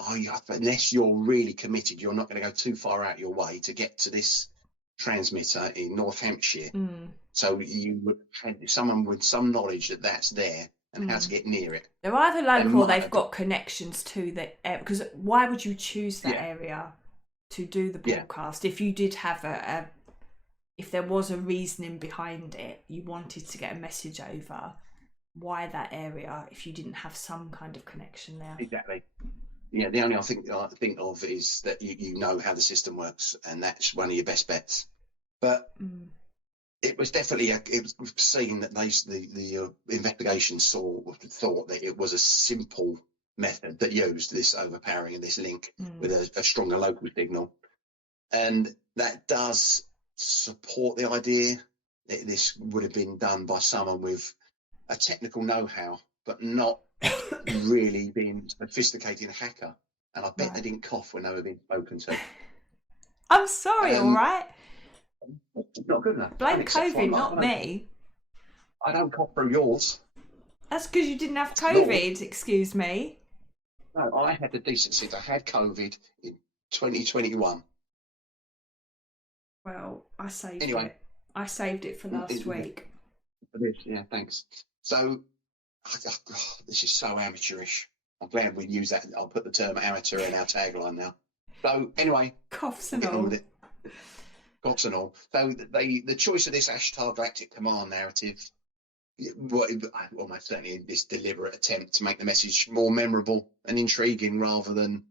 unless you're really committed, you're not going to go too far out your way to get to this transmitter in North Hampshire. So you would have someone with some knowledge that that's there and how to get near it. They're either local or they've got connections to the area. Because why would you choose that area to do the broadcast if you did have if there was a reasoning behind it, you wanted to get a message over? Why that area if you didn't have some kind of connection there? Exactly. Yeah, the only I think of is that you know how the system works, and that's one of your best bets. But it was definitely it was seen that the investigation thought that it was a simple method that used this overpowering of this link with a stronger local signal, and that does support the idea that this would have been done by someone with a technical know-how, but not really being a sophisticated hacker. And I bet they didn't cough when they were being spoken to. I'm sorry, all right? It's not good enough. Blame COVID, not me. I don't cough from yours. That's because you didn't have COVID, excuse me. No, I had the decency to have COVID in 2021. Well, I saved it. I saved it for last week. for this. Yeah, thanks. So, this is so amateurish. I'm glad we use that. I'll put the term amateur in our tagline now. So, anyway, Coughs we'll and get on all. with it. Gods and all. So, the choice of this Ashtar Galactic Command narrative, almost certainly this deliberate attempt to make the message more memorable and intriguing rather than,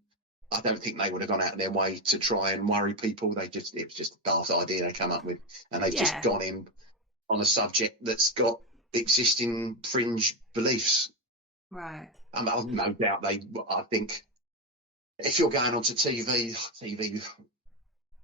I don't think they would have gone out of their way to try and worry people. It was just a daft idea they come up with, and they've just gone in on a subject that's got existing fringe beliefs. Right. I've no doubt I think if you're going onto TV,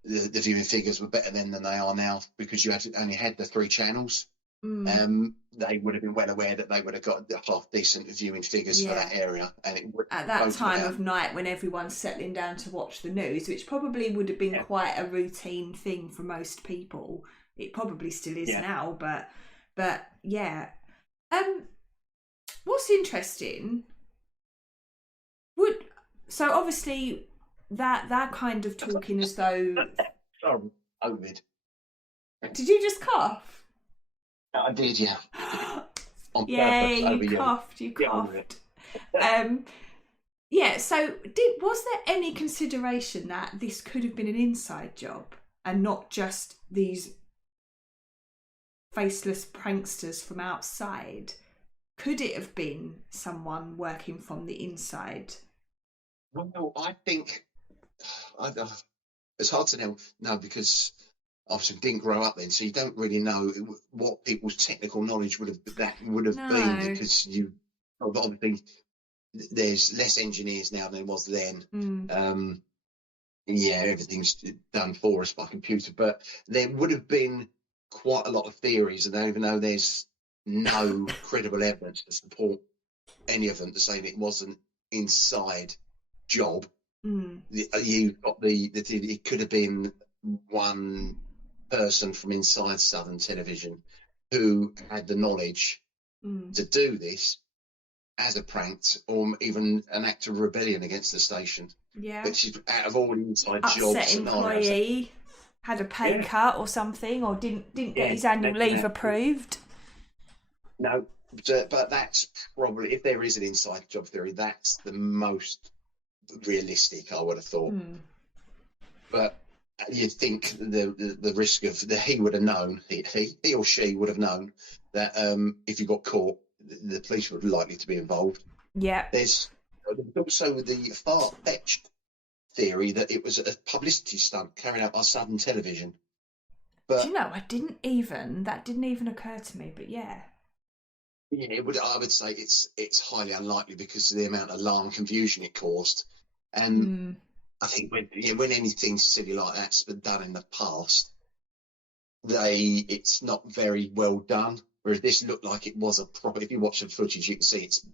the viewing figures were better then than they are now because you only had the 3 channels. They would have been well aware that they would have got half decent viewing figures for that area, and it would at that time of night when everyone's settling down to watch the news, which probably would have been quite a routine thing for most people. It probably still is now, but yeah. What's interesting so obviously that kind of talking as though. Sorry, COVID. Did you just cough? I did, yeah. On Yay, purpose, you coughed. Yeah, so was there any consideration that this could have been an inside job and not just these faceless pranksters from outside? Could it have been someone working from the inside? Well, I think it's hard to know because obviously didn't grow up then, so you don't really know what people's technical knowledge would have been because obviously there's less engineers now than there was then. Everything's done for us by computer, but there would have been quite a lot of theories, and even though there's no credible evidence to support any of them to say that it was an inside job, you've got it could have been one person from inside Southern Television who had the knowledge to do this as a prank or even an act of rebellion against the station. Yeah. Which is out of all inside upset jobs employee, had a pay cut or something, or didn't get his annual leave approved. No, but that's probably, if there is an inside job theory, that's the most realistic, I would have thought. But you'd think the risk of he would have known, he or she would have known that if you got caught, the police were likely to be involved. Yeah. There's also the far-fetched theory that it was a publicity stunt carried out by Southern Television. But do you know, that didn't even occur to me, but yeah. Yeah, I would say it's highly unlikely because of the amount of alarm confusion it caused. And I think when anything silly like that's been done in the past, it's not very well done. Whereas this looked like it was a proper. If you watch the footage, you can see it's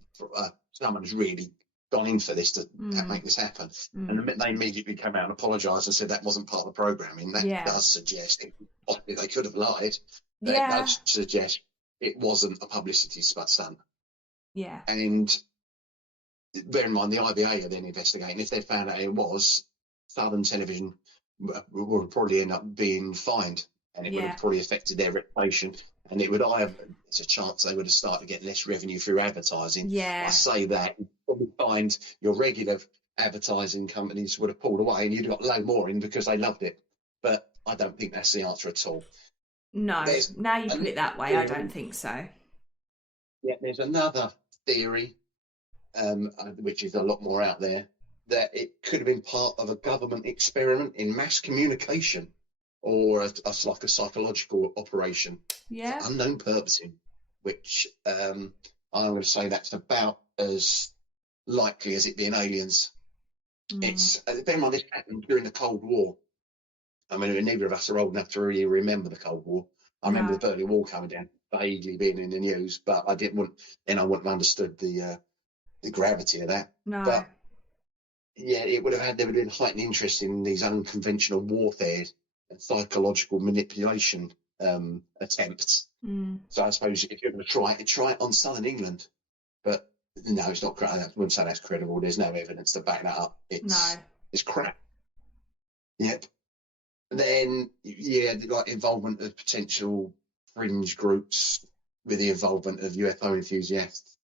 someone's really gone in for this to make this happen. And they immediately came out and apologised and said that wasn't part of the programming. That does suggest they could have lied. That does suggest it wasn't a publicity stunt. Yeah. And bear in mind, the IBA are then investigating. If they found out it was, Southern Television would probably end up being fined, and it would have probably affected their reputation. And it would it's a chance they would have started to get less revenue through advertising. Yeah. I say that, you probably find your regular advertising companies would have pulled away and you'd have got low more in because they loved it. But I don't think that's the answer at all. No, now you put it that way, I don't think so. Yeah, there's another theory, which is a lot more out there, that it could have been part of a government experiment in mass communication or like a psychological operation for unknown purposes, which I'm going to say that's about as likely as it being aliens. It's bear in mind this happened during the Cold War. I mean, neither of us are old enough to really remember the Cold War. I remember the Berlin Wall coming down, vaguely being in the news, but I wouldn't have understood the gravity of that. No. But yeah, there would have been heightened interest in these unconventional warfare and psychological manipulation attempts. So I suppose if you're going to try it on Southern England, but no, it's not. I wouldn't say that's credible. There's no evidence to back that up. It's crap. Yep. Then, like involvement of potential fringe groups with the involvement of UFO enthusiasts.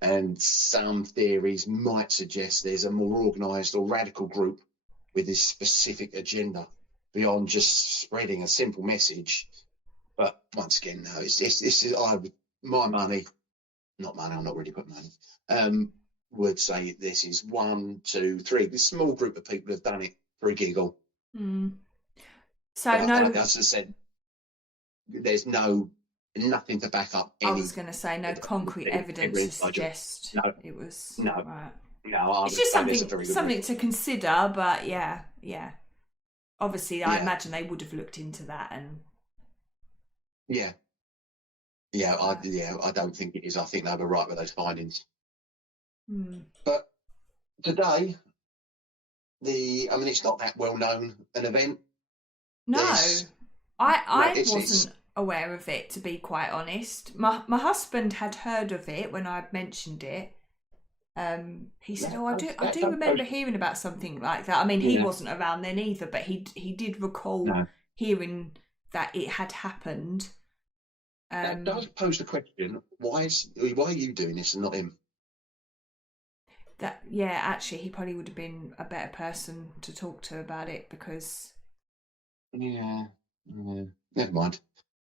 And some theories might suggest there's a more organised or radical group with this specific agenda beyond just spreading a simple message. But once again, no, this is my money, not money. I'm not really putting money. Would say this is 1, 2, 3. This small group of people have done it for a giggle. Mm. So as I said, there's nothing to back up any. I was going to say no concrete evidence to suggest it was right. No, it's just something to consider. But yeah. Obviously, I imagine they would have looked into that and. I don't think it is. I think they were right with those findings. Mm. But today, it's not that well known an event. No, I wasn't aware of it, to be quite honest. My husband had heard of it when I mentioned it. He said, "Oh, I do remember hearing about something like that." I mean, he wasn't around then either, but he did recall hearing that it had happened. That does pose the question: why are you doing this and not him? Actually, he probably would have been a better person to talk to about it because. Yeah, never mind.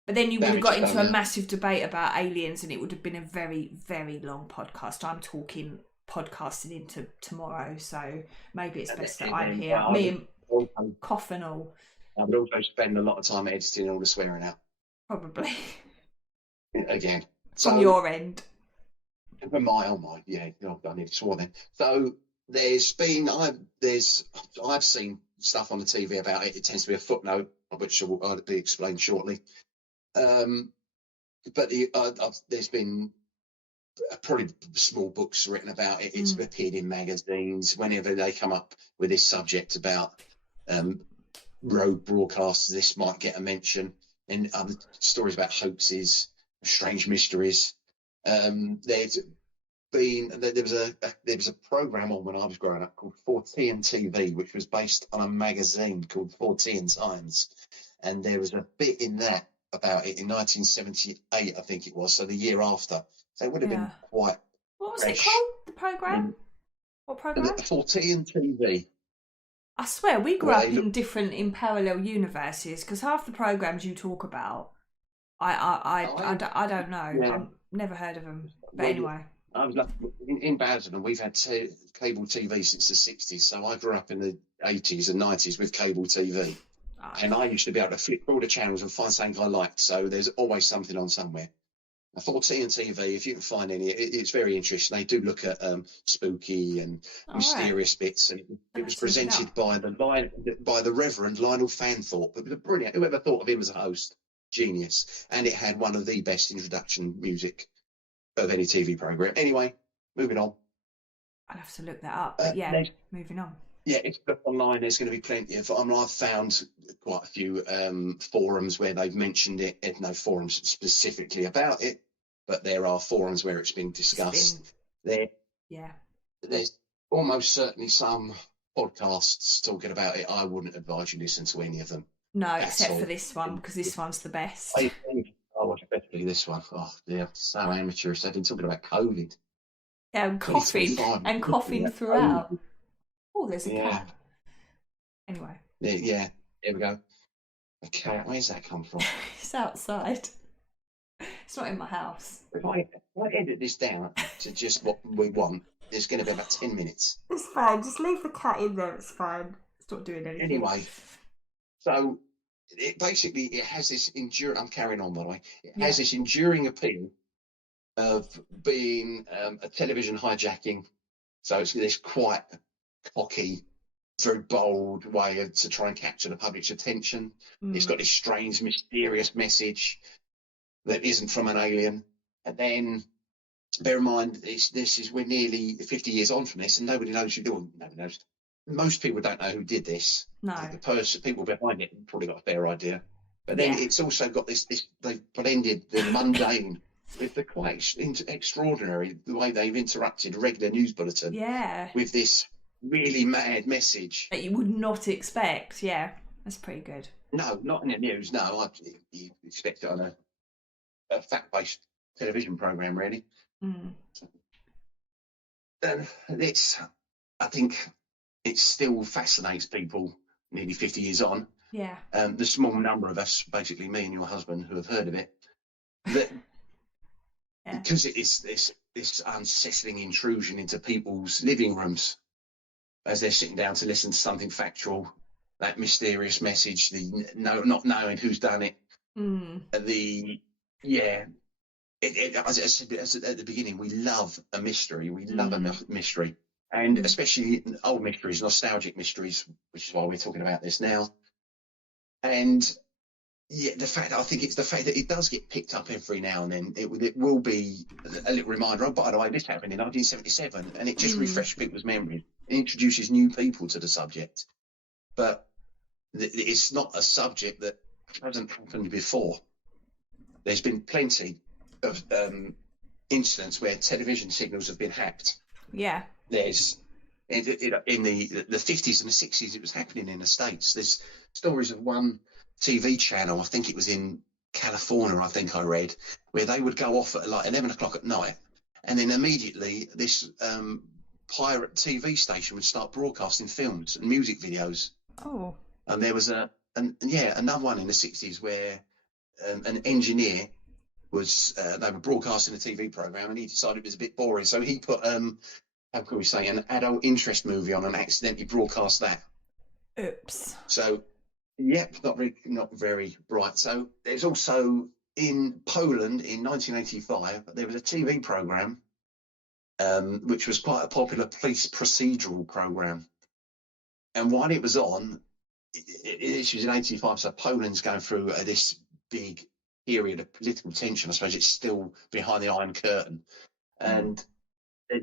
But then you would have got into a massive debate about aliens, and it would have been a very, very long podcast. I'm talking podcasting into tomorrow, so maybe it's best that I'm here. Me and cough and all. I would also spend a lot of time editing all the swearing out. Probably. Again. From your end. From my yeah, I need to swear then. So I've seen stuff on the TV about it. It tends to be a footnote, which will be explained shortly. But there's been probably small books written about it. It's appeared in magazines whenever they come up with this subject about rogue broadcasts. This might get a mention, and other stories about hoaxes, strange mysteries. There was a program on when I was growing up called 4T TV, which was based on a magazine called 4T Times, and there was a bit in that about it in 1978, I think it was, so the year after. So it would have been quite. What was it called? The program? What program? 4T TV. I swear we grew up in parallel universes, because half the programs you talk about, I don't know. Yeah. I've never heard of them. But anyway. I was in Basildon. We've had cable TV since the 60s, so I grew up in the 80s and 90s with cable TV. Oh. And I used to be able to flip all the channels and find something I liked, so there's always something on somewhere. 4T TV, if you can find any, it's very interesting. They do look at spooky and mysterious bits, and it was presented by the Reverend Lionel Fanthorpe. It was brilliant. Whoever thought of him as a host? Genius. And it had one of the best introduction music of any TV program. Anyway, moving on. I'll have to look that up. But moving on. Yeah, if you look online, there's going to be plenty of. I've found quite a few forums where they've mentioned it. There's no forums specifically about it, but there are forums where it's been discussed. There's almost certainly some podcasts talking about it. I wouldn't advise you listen to any of them. No, except for this one, because this one's the best. Especially this one. Oh dear, so amateurish. They've been talking about COVID. Yeah, and coughing throughout. Oh, there's a cat. Anyway. Yeah, here we go. A cat, where's that come from? It's outside. It's not in my house. If I edit this down to just what we want, it's going to be about 10 minutes. It's fine, just leave the cat in there, it's fine. It's not doing anything. Anyway, so it has this I'm carrying on by the way, has this enduring appeal of being a television hijacking. So it's this quite cocky, very bold way to try and capture the public's attention. It's got this strange, mysterious message that isn't from an alien. And then, bear in mind, we're nearly 50 years on from this, and nobody knows who did it. Nobody knows. Most people don't know who did this. No. The people behind it probably got a fair idea. But then it's also got this they've blended the mundane with the quite extraordinary, the way they've interrupted a regular news bulletin with this really mad message that you would not expect. Yeah, that's pretty good. No, not in the news. No, you expect it on a fact-based television program, really. Mm. And I think it still fascinates people nearly 50 years on. Yeah. The small number of us, basically me and your husband, who have heard of it, that Yeah. because it is this unsettling intrusion into people's living rooms as they're sitting down to listen to something factual, that mysterious message, not knowing who's done it, as I said at the beginning, we love a mystery. We love a mystery, and especially old mysteries, nostalgic mysteries, which is why we're talking about this now. And yeah, I think it's the fact that it does get picked up every now and then. It will be a little reminder. Oh, by the way, this happened in 1977, and it just refreshes people's memories. It introduces new people to the subject, but it's not a subject that hasn't happened before. There's been plenty of incidents where television signals have been hacked. Yeah. There's in the 50s and the 60s, it was happening in the States. There's stories of one TV channel, I think it was in California, I think I read, where they would go off at like 11 o'clock at night, and then immediately this pirate TV station would start broadcasting films and music videos. Oh. And there was another one in the 60s where an engineer was they were broadcasting a TV program, and he decided it was a bit boring, so he put how can we say, an adult interest movie on and accidentally broadcast that. Oops. So not very bright. So there's also in Poland in 1985 there was a TV program which was quite a popular police procedural program, and while it was on, it was in 85, so Poland's going through this big period of political tension. I suppose it's still behind the Iron Curtain, and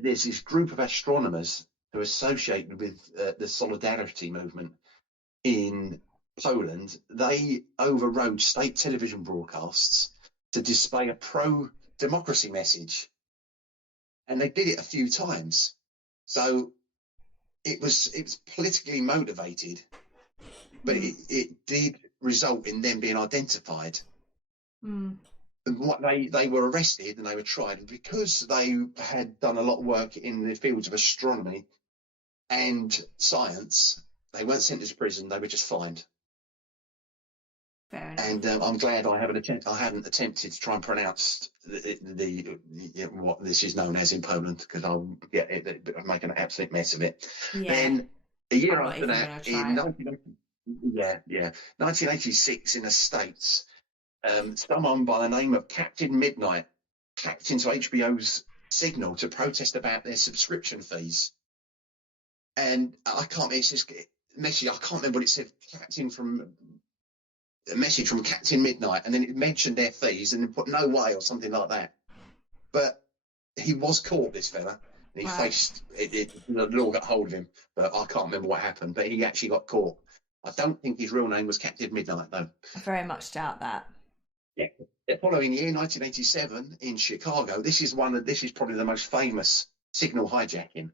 there's this group of astronomers who are associated with the Solidarity movement in Poland. They overrode state television broadcasts to display a pro-democracy message, and they did it a few times. So it was politically motivated, but it did result in them being identified. And what they were arrested and they were tried, and because they had done a lot of work in the fields of astronomy and science, they weren't sent to prison. They were just fined. Fair enough. And I'm glad I hadn't attempted to try and pronounce what this is known as in Poland, because I'll make an absolute mess of it. Yeah. Then a year I'm after that, in 1986 in the States, someone by the name of Captain Midnight hacked into HBO's signal to protest about their subscription fees. And it's just message. I can't remember what it said. A message from Captain Midnight, and then it mentioned their fees and then put no way or something like that. But he was caught, this fella, and he faced it. The law got hold of him, but I can't remember what happened. But he actually got caught. I don't think his real name was Captain Midnight, though. I very much doubt that. Yeah. The following year, 1987, in Chicago, this is probably the most famous signal hijacking.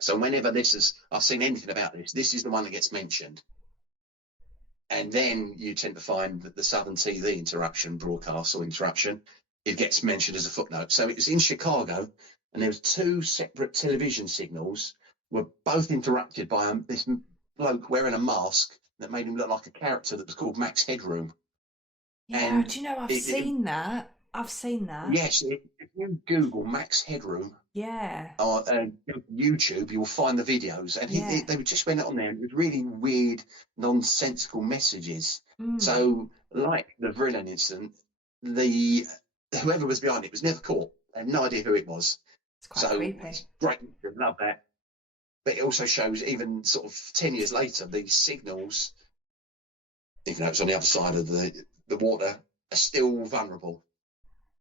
So whenever I've seen anything about this is the one that gets mentioned. And then you tend to find that the Southern TV interruption, it gets mentioned as a footnote. So it was in Chicago, and there was two separate television signals were both interrupted by this bloke wearing a mask that made him look like a character that was called Max Headroom. Yeah, do you know, I've seen that. Yes, if you Google Max Headroom, on YouTube, you'll find the videos, and they just went on there, and it was really weird, nonsensical messages. So, like the Vrillon incident, whoever was behind it was never caught. I had no idea who it was. It's quite creepy. It's great, love that. But it also shows, even sort of 10 years later, these signals, even though it's on the other side of the water, are still vulnerable.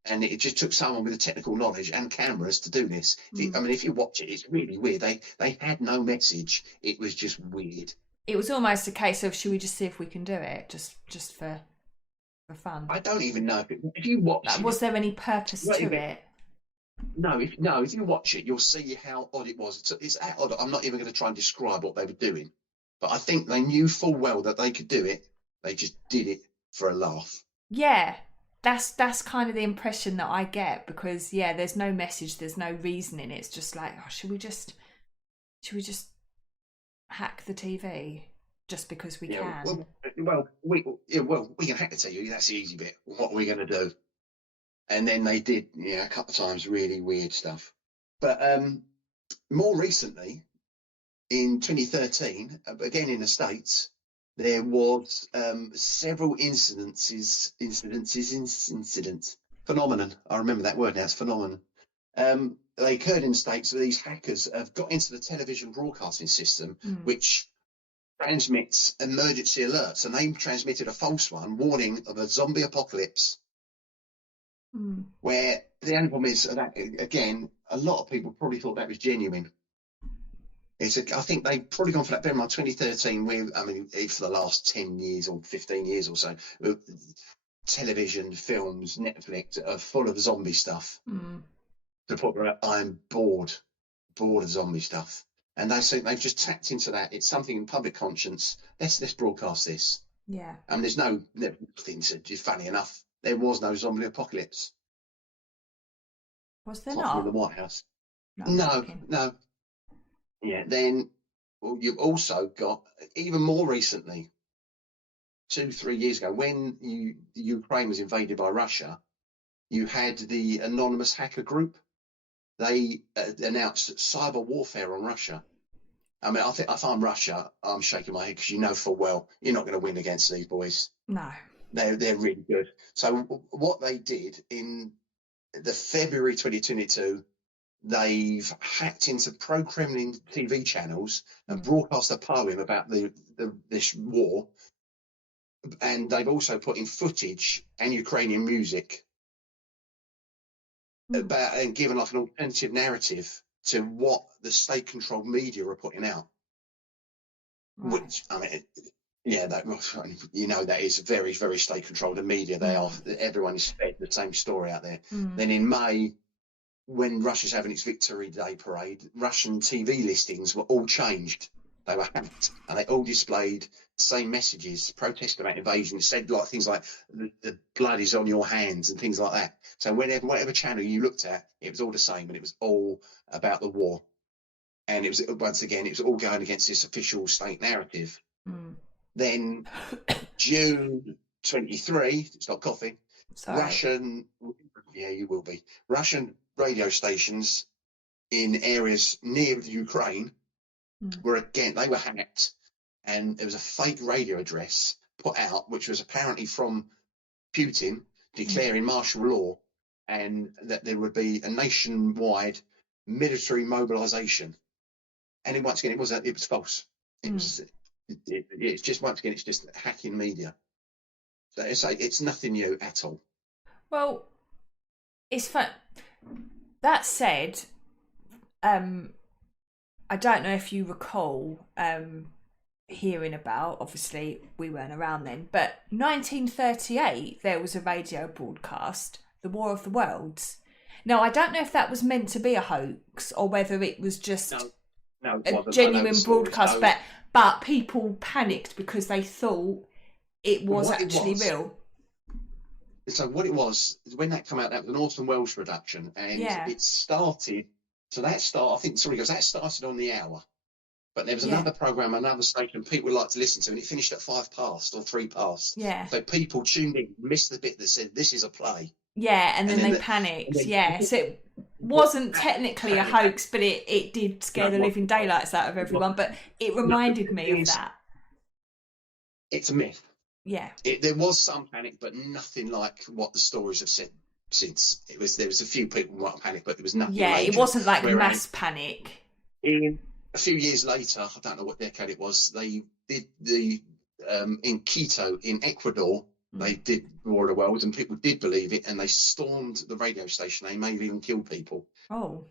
And it just took someone with the technical knowledge and cameras to do this. If you watch it, it's really weird. They had no message. It was just weird. It was almost a case of, should we just see if we can do it, just for fun? I don't even know if you watch it. Was there any purpose to it? No, if you watch it, you'll see how odd it was. It's odd. I'm not even going to try and describe what they were doing, but I think they knew full well that they could do it. They just did it for a laugh. Yeah. That's kind of the impression that I get, because there's no message, there's no reason in it. It's just like, oh, should we just hack the TV just because we can? We can hack the TV. That's the easy bit. What are we going to do? And then they did, a couple of times, really weird stuff. But more recently, in 2013, again in the States, there was several incidents. Phenomenon. I remember that word now. It's phenomenon. They occurred in the States where these hackers have got into the television broadcasting system, which transmits emergency alerts, and they transmitted a false one warning of a zombie apocalypse. Where the only problem is that, again, a lot of people probably thought that was genuine. I think they've probably gone for that. Bear in mind, 2013, for the last 10 years or 15 years or so, television, films, Netflix are full of zombie stuff. To put right, I'm bored of zombie stuff. And they think they've just tapped into that. It's something in public conscience. Let's broadcast this. Yeah. And there's nothing to, funny enough, there was no zombie apocalypse. Was there not? In the White House. No. Yeah, then you've also got, even more recently, 2-3 years ago, when Ukraine was invaded by Russia, you had the anonymous hacker group. They announced cyber warfare on Russia. I mean, I think if I'm Russia, I'm shaking my head, because you know full well you're not going to win against these boys. No. They're really good. So what they did in the February 2022, they've hacked into pro-Kremlin TV channels and broadcast a poem about this war. And they've also put in footage and Ukrainian music about, and given like an alternative narrative to what the state-controlled media are putting out. Right. Which, I mean, that is very, very state-controlled. The media, everyone is fed the same story out there. Then in May, when Russia's having its Victory Day parade, Russian TV listings were all changed. They were hacked, and they all displayed the same messages, protest about invasion. It said like things like the blood is on your hands and things like that. So whatever channel you looked at, it was all the same, and it was all about the war. And it was, once again, it was all going against this official state narrative. Then June 23, stop coughing. Sorry. Russian radio stations in areas near Ukraine were hacked, and there was a fake radio address put out, which was apparently from Putin declaring martial law, and that there would be a nationwide military mobilization. And once again, it was false. It's just, once again, it's just hacking media. So it's nothing new at all. Well, it's fun. That said, I don't know if you recall hearing about, obviously we weren't around then, but 1938 there was a radio broadcast, The War of the Worlds. Now, I don't know if that was meant to be a hoax or whether it was just a genuine broadcast, but people panicked because they thought it was actually real. So what it was, when that came out, that was an Orson Welles production, and it started. So that started on the hour, but there was another program, another station people would like to listen to, and it finished at 5 past or 3 past. Yeah. So people tuned in, missed the bit that said this is a play. Yeah, and then they panicked. So it wasn't technically a hoax, but it did scare the living daylights out of everyone. But it reminded me of that. It's a myth. Yeah. There was some panic, but nothing like what the stories have said since. There was a few people who might panic, but there was nothing. Yeah, it wasn't like mass panic. A few years later, I don't know what decade it was, they did in Quito in Ecuador. They did War of the Worlds, and people did believe it, and they stormed the radio station. They may have even killed people. Oh.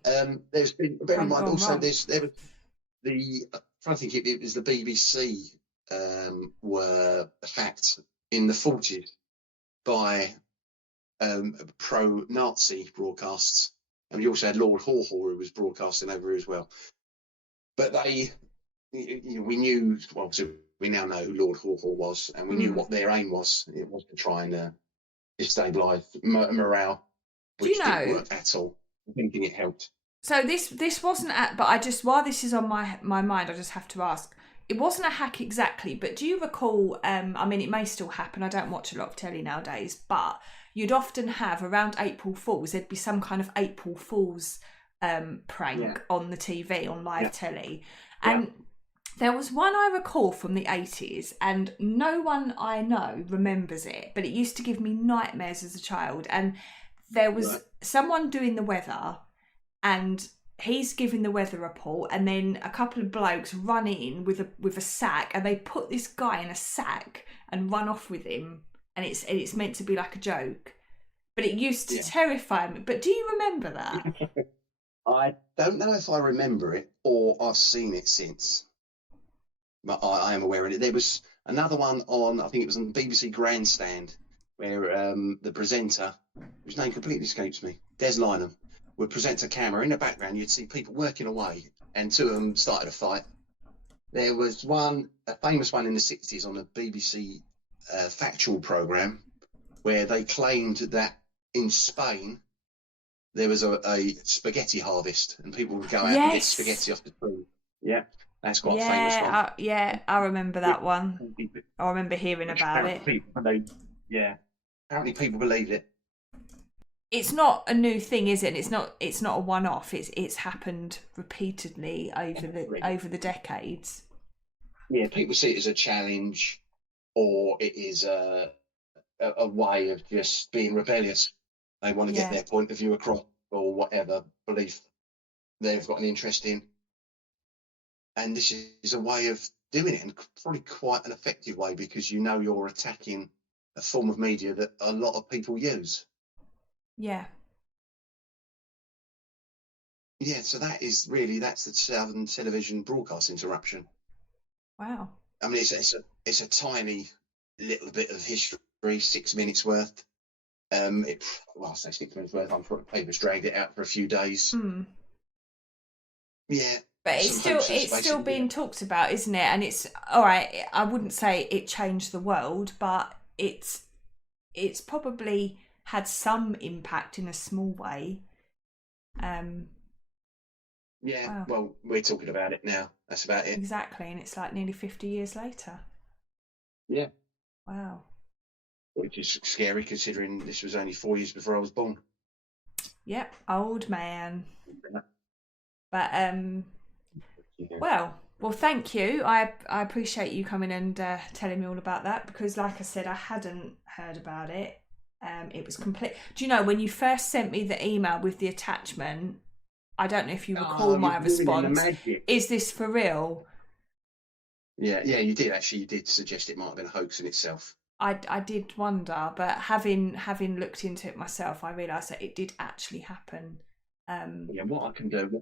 There's been, bear in mind, also there was I'm trying to think, it was the BBC were hacked in the 40s by pro-Nazi broadcasts, and we also had Lord Haw who was broadcasting over here as well. But we knew, well, so we now know who Lord Haw was, and we knew what their aim was. It was to try and destabilised morale, Do you which didn't know? work at all. I didn't think it helped. So this wasn't but I just, while this is on my mind, I just have to ask. It wasn't a hack exactly, but do you recall? I mean, it may still happen. I don't watch a lot of telly nowadays, but you'd often have around April Fools. There'd be some kind of April Fools prank on the TV, on live telly, and there was one I recall from the 80s, and no one I know remembers it, but it used to give me nightmares as a child. And there was someone doing the weather, and he's giving the weather report, and then a couple of blokes run in with a sack, and they put this guy in a sack and run off with him, and it's meant to be like a joke, but it used to terrify me. But do you remember that? I don't know if I remember it or I've seen it since, but I am aware of it. There was another one on, I think it was on BBC Grandstand, where the presenter, whose name completely escapes me, Des Lynam, would present a camera. In the background, you'd see people working away, and two of them started a fight. There was one, a famous one in the 60s on a BBC factual programme, where they claimed that in Spain there was a spaghetti harvest, and people would go out and get spaghetti off the tree. Yeah, that's quite a famous one. I remember that one. I remember hearing about it. Apparently people believed it. It's not a new thing, is it? It's not a one-off. It's happened repeatedly over the decades. Yeah, people see it as a challenge, or it is a way of just being rebellious. They want to get their point of view across, or whatever belief they've got an interest in. And this is a way of doing it, and probably quite an effective way, because you're attacking a form of media that a lot of people use. Yeah. Yeah, so that's the Southern Television broadcast interruption. Wow. I mean, it's a tiny little bit of history, 6 minutes worth. I say 6 minutes worth. I'm sure the paper's dragged it out for a few days. Yeah. But it's still being talked about, isn't it? And it's all right. I wouldn't say it changed the world, but it's probably had some impact in a small way. Wow. Well, we're talking about it now. That's about it. Exactly, and it's like nearly 50 years later. Yeah. Wow. Which is scary, considering this was only 4 years before I was born. Yep, old man. But well, thank you. I appreciate you coming and telling me all about that, because, like I said, I hadn't heard about it. It was complete. Do you know, when you first sent me the email with the attachment, I don't know if you recall my response. Is this for real? Yeah, you did actually. You did suggest it might have been a hoax in itself. I did wonder, but having looked into it myself, I realised that it did actually happen. What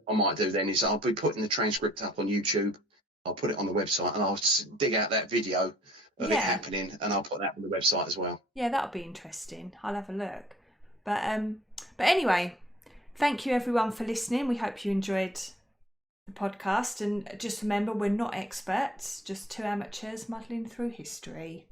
I might do then is I'll be putting the transcript up on YouTube. I'll put it on the website, and I'll dig out that video of it happening, and I'll put that on the website as well. Yeah, that'll be interesting. I'll have a look. But anyway, thank you everyone for listening. We hope you enjoyed the podcast, and just remember, we're not experts, just two amateurs muddling through history.